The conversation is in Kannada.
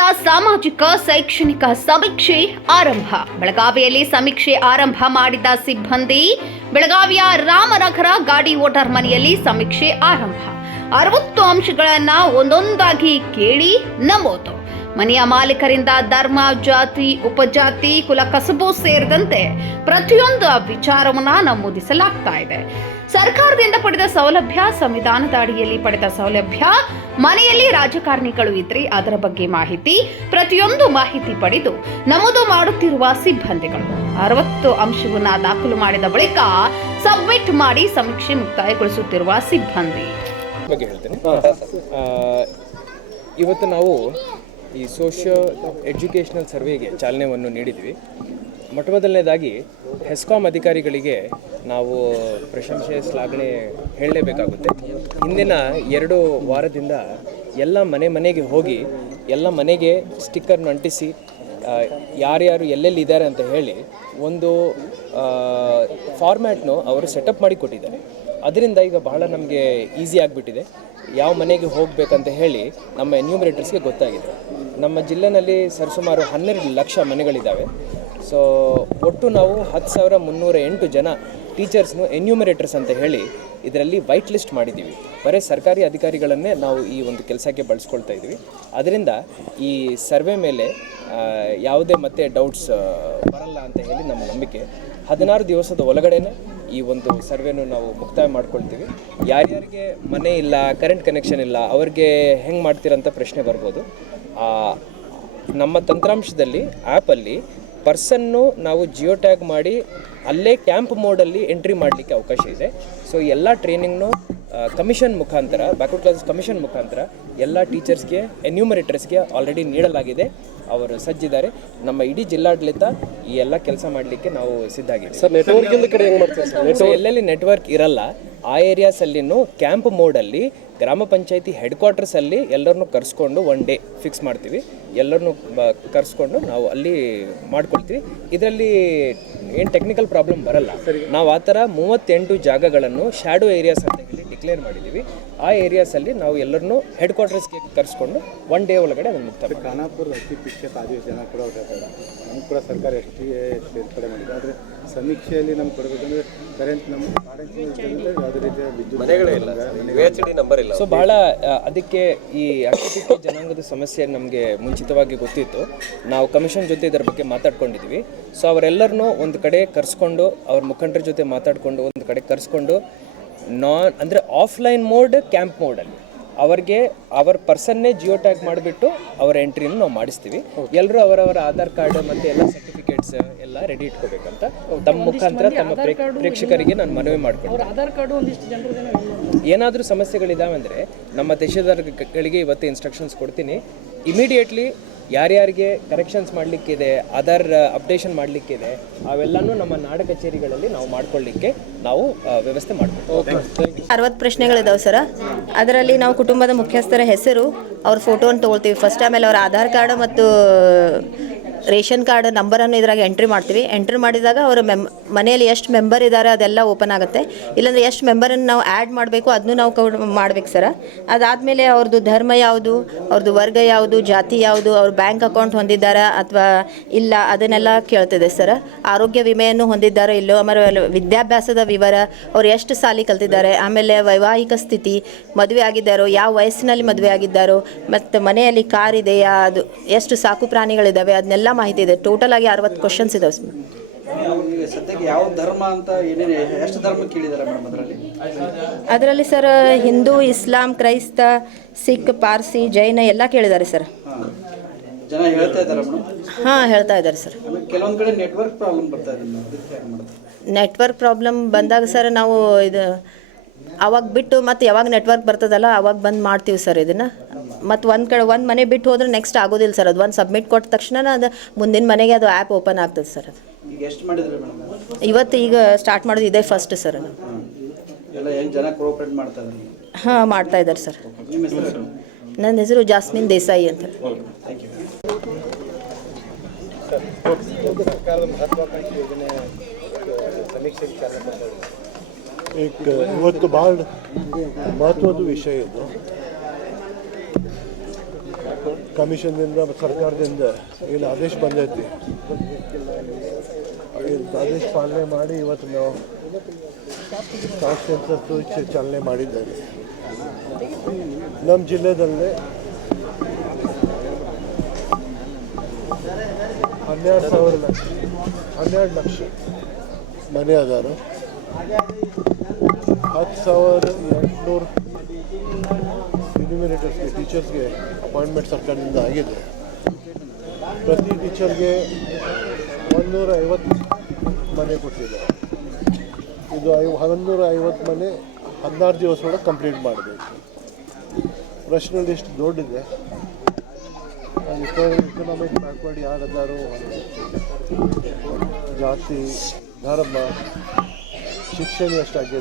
ಸರ್ಕಾರದಿಂದ ಸಾಮಾಜಿಕ, ಶೈಕ್ಷಣಿಕ ಸಮೀಕ್ಷೆ ಆರಂಭ. ಬೆಳಗಾವಿಯಲ್ಲಿ ಸಮೀಕ್ಷೆ ಆರಂಭ ಮಾಡಿದ ಸಿಬ್ಬಂದಿ, ಬೆಳಗಾವಿಯ ರಾಮನಗರ ಗಾಡಿ ಓಟರ್ ಮನೆಯಲ್ಲಿ ಸಮೀಕ್ಷೆ ಆರಂಭ. ಅರವತ್ತು ಅಂಶಗಳನ್ನ ಒಂದೊಂದಾಗಿ ಕೇಳಿ ನಮೂದು. ಮನೆಯ ಮಾಲೀಕರಿಂದ ಧರ್ಮ, ಜಾತಿ, ಉಪಜಾತಿ, ಕುಲ ಕಸಬು ಸೇರಿದಂತೆ ಪ್ರತಿಯೊಂದು ವಿಚಾರವನ್ನ ನಮೂದಿಸಲಾಗ್ತಾ ಇದೆ. ಸರ್ಕಾರದಿಂದ ಪಡೆದ ಸೌಲಭ್ಯ, ಸಂವಿಧಾನದ ಅಡಿಯಲ್ಲಿ ಪಡೆದ ಸೌಲಭ್ಯ, ಮನೆಯಲ್ಲಿ ರಾಜಕಾರಣಿಗಳು ಇದ್ರಿ, ಅದರ ಬಗ್ಗೆ ಮಾಹಿತಿ, ಪ್ರತಿಯೊಂದು ಮಾಹಿತಿ ಪಡೆದು ನಮೂದು ಮಾಡುತ್ತಿರುವ ಸಿಬ್ಬಂದಿಗಳು. ಅರವತ್ತು ಅಂಶವನ್ನ ದಾಖಲು ಮಾಡಿದ ಬಳಿಕ ಸಬ್ಮಿಟ್ ಮಾಡಿ ಸಮೀಕ್ಷೆ ಮುಕ್ತಾಯಗೊಳಿಸುತ್ತಿರುವ ಸಿಬ್ಬಂದಿ. ಇವತ್ತು ನಾವು ಈ ಸೋಷಿಯೋ ಎಜುಕೇಷನಲ್ ಸರ್ವೆಗೆ ಚಾಲನೆಯನ್ನು ನೀಡಿದ್ವಿ. ಮೊಟ್ಟ ಮೊದಲನೇದಾಗಿ ಹೆಸ್ಕಾಂ ಅಧಿಕಾರಿಗಳಿಗೆ ನಾವು ಪ್ರಶಂಸೆ, ಶ್ಲಾಘನೆ ಹೇಳಲೇಬೇಕಾಗುತ್ತೆ. ಹಿಂದಿನ ಎರಡು ವಾರದಿಂದ ಎಲ್ಲ ಮನೆ ಮನೆಗೆ ಹೋಗಿ, ಎಲ್ಲ ಮನೆಗೆ ಸ್ಟಿಕ್ಕರ್ನ ಅಂಟಿಸಿ ಯಾರ್ಯಾರು ಎಲ್ಲೆಲ್ಲಿ ಇದ್ದಾರೆ ಅಂತ ಹೇಳಿ ಒಂದು ಫಾರ್ಮ್ಯಾಟ್ನು ಅವರು ಸೆಟಪ್ ಮಾಡಿ ಕೊಟ್ಟಿದ್ದಾರೆ. ಅದರಿಂದ ಈಗ ಬಹಳ ನಮಗೆ ಈಸಿ ಆಗಿಬಿಟ್ಟಿದೆ. ಯಾವ ಮನೆಗೆ ಹೋಗಬೇಕಂತ ಹೇಳಿ ನಮ್ಮ ಎನ್ಯೂಮರೇಟರ್ಸ್ಗೆ ಗೊತ್ತಾಗಿದೆ. ನಮ್ಮ ಜಿಲ್ಲೆನಲ್ಲಿ ಸರಿಸುಮಾರು ಹನ್ನೆರಡು ಲಕ್ಷ ಮನೆಗಳಿದ್ದಾವೆ. ಸೊ ಒಟ್ಟು ನಾವು ಹತ್ತು ಸಾವಿರ ಮುನ್ನೂರ ಎಂಟು ಜನ ಟೀಚರ್ಸ್ನು ಎನ್ಯೂಮರೇಟರ್ಸ್ ಅಂತ ಹೇಳಿ ಇದರಲ್ಲಿ ವೈಟ್ ಲಿಸ್ಟ್ ಮಾಡಿದ್ದೀವಿ. ಬರೀ ಸರ್ಕಾರಿ ಅಧಿಕಾರಿಗಳನ್ನೇ ನಾವು ಈ ಒಂದು ಕೆಲಸಕ್ಕೆ ಬಳಸ್ಕೊಳ್ತಾ ಇದ್ದೀವಿ. ಅದರಿಂದ ಈ ಸರ್ವೆ ಮೇಲೆ ಯಾವುದೇ ಮತ್ತೆ ಡೌಟ್ಸ್ ಬರಲ್ಲ ಅಂತ ಹೇಳಿ ನಮ್ಮ ನಂಬಿಕೆ. ಹದಿನಾರು ದಿವಸದ ಒಳಗಡೆನೆ ಈ ಒಂದು ಸರ್ವೆನು ನಾವು ಮುಕ್ತಾಯ ಮಾಡ್ಕೊಳ್ತೀವಿ. ಯಾರ್ಯಾರಿಗೆ ಮನೆ ಇಲ್ಲ, ಕರೆಂಟ್ ಕನೆಕ್ಷನ್ ಇಲ್ಲ, ಅವ್ರಿಗೆ ಹೆಂಗೆ ಮಾಡ್ತೀರಂತ ಪ್ರಶ್ನೆ ಬರ್ಬೋದು. ನಮ್ಮ ತಂತ್ರಾಂಶದಲ್ಲಿ, ಆ್ಯಪಲ್ಲಿ ಪರ್ಸನ್ನು ನಾವು ಜಿಯೋ ಟ್ಯಾಗ್ ಮಾಡಿ ಅಲ್ಲೇ ಕ್ಯಾಂಪ್ ಮೋಡಲ್ಲಿ ಎಂಟ್ರಿ ಮಾಡಲಿಕ್ಕೆ ಅವಕಾಶ ಇದೆ. ಸೊ ಎಲ್ಲ ಟ್ರೈನಿಂಗ್ನು ಕಮಿಷನ್ ಮುಖಾಂತರ ಬ್ಯಾಕ್ವರ್ಡ್ ಕ್ಲಾಸಸ್ ಕಮಿಷನ್ ಮುಖಾಂತರ ಎಲ್ಲ ಟೀಚರ್ಸ್ಗೆ ಎನ್ಯೂಮರೇಟರ್ಸ್ಗೆ ಆಲ್ರೆಡಿ ನೀಡಲಾಗಿದೆ. ಅವರು ಸಜ್ಜಿದ್ದಾರೆ. ನಮ್ಮ ಇಡೀ ಜಿಲ್ಲಾಡಳಿತ ಈ ಎಲ್ಲ ಕೆಲಸ ಮಾಡಲಿಕ್ಕೆ ನಾವು ಸಿದ್ಧ ಆಗಿದ್ದೀವಿ ಸೊ ಎಲ್ಲೆಲ್ಲಿ ನೆಟ್ವರ್ಕ್ ಇರಲ್ಲ ಆ ಏರಿಯಾಸಲ್ಲಿನೂ ಕ್ಯಾಂಪ್ ಮೋಡಲ್ಲಿ ಗ್ರಾಮ ಪಂಚಾಯತಿ ಹೆಡ್ ಕ್ವಾರ್ಟರ್ಸಲ್ಲಿ ಎಲ್ಲರನ್ನು ಕರೆಸ್ಕೊಂಡು ಒನ್ ಡೇ ಫಿಕ್ಸ್ ಮಾಡ್ತೀವಿ. ಎಲ್ಲರನ್ನು ಕರೆಸ್ಕೊಂಡು ನಾವು ಅಲ್ಲಿ ಮಾಡ್ಕೊಳ್ತೀವಿ. ಇದರಲ್ಲಿ ಏನು ಟೆಕ್ನಿಕಲ್ ಪ್ರಾಬ್ಲಮ್ ಬರಲ್ಲ. ನಾವು ಆ ಥರ ಮೂವತ್ತೆಂಟು ಜಾಗಗಳನ್ನು ಶ್ಯಾಡೋ ಏರಿಯಾಸ್ ಅಂತ ಹೇಳಿ ಡಿಕ್ಲೇರ್ ಮಾಡಿದ್ದೀವಿ. ಆ ಏರಿಯಾಸಲ್ಲಿ ನಾವು ಎಲ್ಲರನ್ನೂ ಹೆಡ್ ಕ್ವಾರ್ಟರ್ಸ್ಗೆ ಕರೆಸ್ಕೊಂಡು ಒನ್ ಡೇ ಒಳಗಡೆ ಅದನ್ನು ಮುಕ್ತ ಮಾಡ್ತೀವಿ. ಖಾನಾಪುರ ಅತಿ ಪಿಕ್ಷಕ ಆದಿವಾಸಿ ಜನ ಕೂಡ ನಮ್ಗೆ ಕೂಡ ಸರ್ಕಾರ ಎಸ್ ಟಿ ಸೇರ್ಪಡೆ ಮಾಡಿದೆ. ಆದರೆ ಸಮೀಕ್ಷೆಯಲ್ಲಿ ನಮ್ಗೆ ಕೊಡಬೇಕಂದ್ರೆ ಕರೆಂಟ್ ನಮ್ಮ ಯಾವುದೇ ರೀತಿಯ ವಿದ್ಯುತ್ ಮನೆಗಳೇ ಇಲ್ಲ. ವಿ ನಂಬರ್ ಇಲ್ಲ. ಸೊ ಬಹಳ ಅದಕ್ಕೆ ಈ ಅಕ್ಟಿವಿಟಿ ಜನಾಂಗದ ಸಮಸ್ಯೆ ನಮಗೆ ಮುಂಚಿತವಾಗಿ ಗೊತ್ತಿತ್ತು. ನಾವು ಕಮಿಷನ್ ಜೊತೆ ಇದರ ಬಗ್ಗೆ ಮಾತಾಡ್ಕೊಂಡಿದ್ವಿ. ಸೊ ಅವರೆಲ್ಲರನ್ನೂ ಒಂದು ಕಡೆ ಕರೆಸ್ಕೊಂಡು ಅವ್ರ ಮುಖಂಡರ ಜೊತೆ ಮಾತಾಡಿಕೊಂಡು ಒಂದು ಕಡೆ ಕರೆಸ್ಕೊಂಡು ನಾನ್ ಅಂದರೆ ಆಫ್ಲೈನ್ ಮೋಡ್ ಕ್ಯಾಂಪ್ ಮೋಡಲ್ಲಿ ಅವ್ರಿಗೆ ಅವರ ಪರ್ಸನ್ನೇ ಜಿಯೋ ಟ್ಯಾಗ್ ಮಾಡಿಬಿಟ್ಟು ಅವರ ಎಂಟ್ರಿನ ನಾವು ಮಾಡಿಸ್ತೀವಿ. ಎಲ್ಲರೂ ಅವರವರ ಆಧಾರ್ ಕಾರ್ಡ್ ಮತ್ತು ಎಲ್ಲ ಸರ್ಟಿಫಿಕೇಟ್ಸ್ ಎಲ್ಲ ರೆಡಿ ಇಟ್ಕೋಬೇಕಂತ ತಮ್ಮ ಮುಖಾಂತರ ತಮ್ಮ ಪ್ರೇಕ್- ಪ್ರೇಕ್ಷಕರಿಗೆ ನಾನು ಮನವಿ ಮಾಡ್ಕೊಂಡು ಏನಾದರೂ ಸಮಸ್ಯೆಗಳಿದ್ದಾವೆ ಅಂದರೆ ನಮ್ಮ ದೇಶದವರ್ಗಗಳಿಗೆ ಇವತ್ತು ಇನ್ಸ್ಟ್ರಕ್ಷನ್ಸ್ ಕೊಡ್ತೀನಿ. ಇಮಿಡಿಯೇಟ್ಲಿ ಯಾರ್ಯಾರಿಗೆ ಕರೆಕ್ಷನ್ಸ್ ಮಾಡಲಿಕ್ಕಿದೆ ಆಧಾರ್ ಅಪ್ಡೇಷನ್ ಮಾಡಲಿಕ್ಕಿದೆ ಅವೆಲ್ಲನೂ ನಮ್ಮ ನಾಡ ಕಚೇರಿಗಳಲ್ಲಿ ನಾವು ಮಾಡ್ಕೊಳ್ಳಿಕ್ಕೆ ನಾವು ವ್ಯವಸ್ಥೆ ಮಾಡ್ಕೊಳ್ತೀವಿ ಅರವತ್ತು ಪ್ರಶ್ನೆಗಳಿದಾವೆ ಸರ. ಅದರಲ್ಲಿ ನಾವು ಕುಟುಂಬದ ಮುಖ್ಯಸ್ಥರ ಹೆಸರು ಅವ್ರ ಫೋಟೋನ ತೊಗೊಳ್ತೀವಿ. ಫಸ್ಟ್ ಆಮೇಲೆ ಅವರ ಆಧಾರ್ ಕಾರ್ಡ್ ಮತ್ತು ರೇಷನ್ ಕಾರ್ಡ್ ನಂಬರನ್ನು ಇದ್ರಾಗ ಎಂಟ್ರಿ ಮಾಡ್ತೀವಿ. ಎಂಟ್ರಿ ಮಾಡಿದಾಗ ಅವರ ಮೆಮ್ ಮನೆಯಲ್ಲಿ ಎಷ್ಟು ಮೆಂಬರ್ ಇದ್ದಾರೆ ಅದೆಲ್ಲ ಓಪನ್ ಆಗುತ್ತೆ. ಇಲ್ಲಾಂದರೆ ಎಷ್ಟು ಮೆಂಬರನ್ನು ನಾವು ಆ್ಯಡ್ ಮಾಡಬೇಕು ಅದನ್ನು ನಾವು ಕೌ ಮಾಡ್ಬೇಕು ಸರ. ಅದಾದಮೇಲೆ ಅವ್ರದ್ದು ಧರ್ಮ ಯಾವುದು ಅವ್ರದ್ದು ವರ್ಗ ಯಾವುದು, ಜಾತಿ ಯಾವುದು, ಅವ್ರ ಬ್ಯಾಂಕ್ ಅಕೌಂಟ್ ಹೊಂದಿದ್ದಾರಾ ಅಥವಾ ಇಲ್ಲ ಅದನ್ನೆಲ್ಲ ಕೇಳ್ತಿದೆ ಸರ್. ಆರೋಗ್ಯ ವಿಮೆಯನ್ನು ಹೊಂದಿದ್ದಾರೋ ಇಲ್ಲೋ, ಆಮೇಲೆ ವಿದ್ಯಾಭ್ಯಾಸದ ವಿವರ, ಅವ್ರು ಎಷ್ಟು ಸಾಲಿ ಕಲ್ತಿದ್ದಾರೆ, ಆಮೇಲೆ ವೈವಾಹಿಕ ಸ್ಥಿತಿ, ಮದುವೆ ಆಗಿದ್ದಾರೋ, ಯಾವ ವಯಸ್ಸಿನಲ್ಲಿ ಮದುವೆ ಆಗಿದ್ದಾರೋ, ಮತ್ತು ಮನೆಯಲ್ಲಿ ಕಾರ್ ಇದೆಯಾ ಅದು ಎಷ್ಟು ಸಾಕು ಪ್ರಾಣಿಗಳಿದ್ದಾವೆ ಅದನ್ನೆಲ್ಲ ಮಾಹಿತಿ ಇದೆ. ಟೋಟಲ್ ಆಗಿ ಅರವತ್ತು ಕ್ವಶನ್ಸ್ ಇದಾವೆ ಸರ್ ಸದ್ಯಕ್ಕೆ ಯಾವ ಧರ್ಮ ಅಂತ ಏನೇನು ಎಷ್ಟು ಧರ್ಮ ಕೇಳಿದ್ದಾರೆ ಮೇಡಮ್ ಅದರಲ್ಲಿ? ಅದರಲ್ಲಿ ಸರ್ ಹಿಂದೂ ಇಸ್ಲಾಂ ಕ್ರೈಸ್ತ ಸಿಖ್ ಪಾರ್ಸಿ ಜೈನ ಎಲ್ಲ ಕೇಳಿದ್ದಾರೆ ಸರ್ ಹಾಂ. ಜನ ಹೇಳ್ತಾ ಇದ್ದಾರೆ ಹಾಂ ಹೇಳ್ತಾ ಇದ್ದಾರೆ ಸರ್ ಕೆಲವೊಂದು ಕಡೆ ನೆಟ್ವರ್ಕ್ ಪ್ರಾಬ್ಲಮ್ ಬರ್ತಾ ಇದೆ ನೆಟ್ವರ್ಕ್ ಪ್ರಾಬ್ಲಮ್ ಬಂದಾಗ ಸರ್ ನಾವು ಇದು ಅವಾಗ ಬಿಟ್ಟು ಮತ್ತೆ ಯಾವಾಗ ನೆಟ್ವರ್ಕ್ ಬರ್ತದಲ್ಲ ಅವಾಗ ಬಂದು ಮಾಡ್ತೀವಿ ಸರ್ ಇದನ್ನು. ಮತ್ತು ಒಂದು ಕಡೆ ಒಂದು ಮನೆ ಬಿಟ್ಟು ಹೋದ್ರೆ ನೆಕ್ಸ್ಟ್ ಆಗೋದಿಲ್ಲ ಸರ್ ಅದು ಒಂದು ಸಬ್ಮಿಟ್ ಕೊಟ್ಟ ತಕ್ಷಣ ಅದು ಮುಂದಿನ ಮನೆಗೆ ಅದು ಆ್ಯಪ್ ಓಪನ್ ಆಗ್ತದೆ ಸರ್ ಅದು. ಇವತ್ತು ಈಗ ಸ್ಟಾರ್ಟ್ ಮಾಡೋದು ಇದೇ ಫಸ್ಟ್ ಸರ್ ಅದು. ಹಾಂ. ಎಲ್ಲ ಏನು ಜನ ಕೋಆಪ್ರೇಟ್ ಮಾಡ್ತಾ ಇದ್ದಾರೆ ಸರ್ ನನ್ನ ಹೆಸರು ಜಾಸ್ಮಿನ್ ದೇಸಾಯಿ ಅಂತ. ಇವತ್ತು ಭಾಳ ಮಹತ್ವದ ವಿಷಯ ಇದು. ಕಮಿಷನ್ದಿಂದ ಸರ್ಕಾರದಿಂದ ಏನು ಆದೇಶ ಬಂದೈತಿ ಆದೇಶ ಪಾಲನೆ ಮಾಡಿ ಇವತ್ತು ನಾವು ಚ- ಚಾಲನೆ ಮಾಡಿದ್ದೇವೆ ನಮ್ಮ ಜಿಲ್ಲೆದಲ್ಲೇ ಹನ್ನೆರಡು ಸಾವಿರ ಲಕ್ಷ ಹನ್ನೆರಡು ಲಕ್ಷ ಮನೆ ಅದಾರ ಹತ್ತು ಸಾವಿರದ ಎಂಟುನೂರು ಇನ್ಯುಮಿನೇಟರ್ಸ್ಗೆ ಟೀಚರ್ಸ್ಗೆ ಅಪಾಯಿಂಟ್ಮೆಂಟ್ ಸರ್ಕಾರದಿಂದ ಆಗಿದೆ. ಪ್ರತಿ ಟೀಚರ್ಗೆ ಒಂದೂರ ಐವತ್ತು ಮನೆ ಕೊಟ್ಟಿದೆ ಇದು ಐ ಹನ್ನೂರ ಐವತ್ತು ಮನೆ ಹದಿನಾರು ದಿವಸ ಒಳಗೆ ಕಂಪ್ಲೀಟ್ ಮಾಡಬೇಕು. ಪ್ರಶ್ನೆ ಲಿಸ್ಟ್ ದೊಡ್ಡಿದೆ. ಇಕನಾಮಿಕ್ ಬ್ಯಾಕ್ವರ್ಡ್ ಯಾರದಾರೋ ಜಾತಿ, ಧರ್ಮ, ಶಿಕ್ಷಣ ಎಷ್ಟಾಗಿದೆ